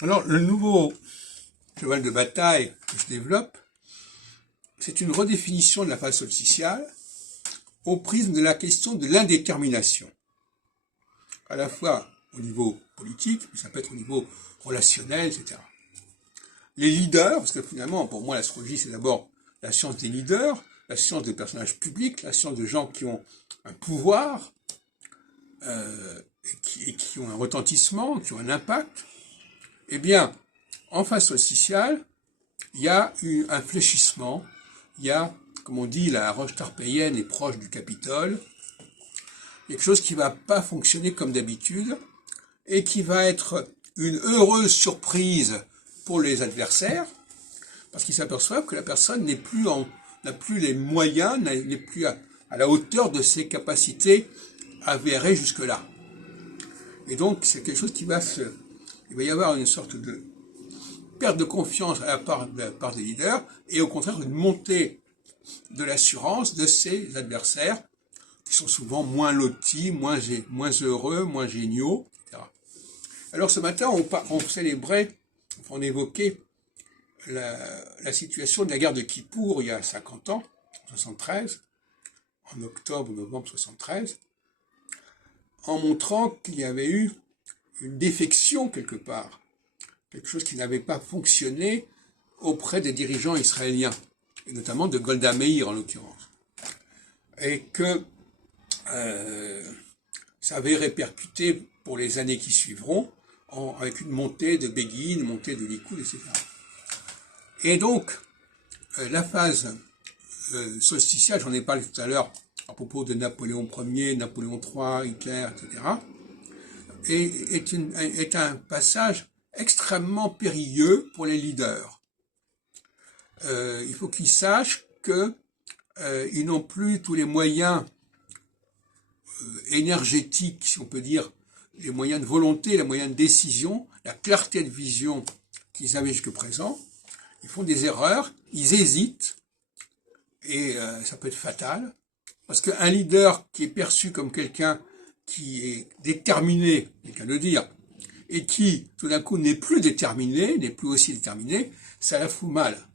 Alors, le nouveau cheval de bataille que je développe, c'est une redéfinition de la phase solsticiale au prisme de la question de l'indétermination. À la fois au niveau politique, mais ça peut être au niveau relationnel, etc. Les leaders, parce que finalement, pour moi, l'astrologie, c'est d'abord la science des leaders, la science des personnages publics, la science de gens qui ont un pouvoir, et qui ont un retentissement, qui ont un impact. Eh bien, en phase solsticiale, il y a eu un fléchissement, il y a, comme on dit, la roche tarpéienne est proche du Capitole, quelque chose qui ne va pas fonctionner comme d'habitude, et qui va être une heureuse surprise pour les adversaires, parce qu'ils s'aperçoivent que la personne n'a plus les moyens, n'est plus à la hauteur de ses capacités avérées jusque-là. Et donc, c'est quelque chose il va y avoir une sorte de perte de confiance à la part des leaders, et au contraire, une montée de l'assurance de ses adversaires, qui sont souvent moins lotis, moins heureux, moins géniaux, etc. Alors ce matin, on célébrait, on évoquait la situation de la guerre de Kippour il y a 50 ans, 73, en octobre ou novembre 73, en montrant qu'il y avait eu une défection quelque part, quelque chose qui n'avait pas fonctionné auprès des dirigeants israéliens, et notamment de Golda Meir en l'occurrence, et que ça avait répercuté pour les années qui suivront, avec une montée de Begin, une montée de Likoud, etc. Et donc, la phase solsticiale, j'en ai parlé tout à l'heure à propos de Napoléon Ier, Napoléon III, Hitler, etc., est un passage extrêmement périlleux pour les leaders. Il faut qu'ils sachent qu'ils n'ont plus tous les moyens énergétiques, si on peut dire, les moyens de volonté, les moyens de décision, la clarté de vision qu'ils avaient jusque présent. Ils font des erreurs, ils hésitent, et ça peut être fatal, parce qu'un leader qui est perçu comme quelqu'un qui est déterminé, c'est qu'à le dire, et qui tout d'un coup n'est plus déterminé, n'est plus aussi déterminé, ça la fout mal.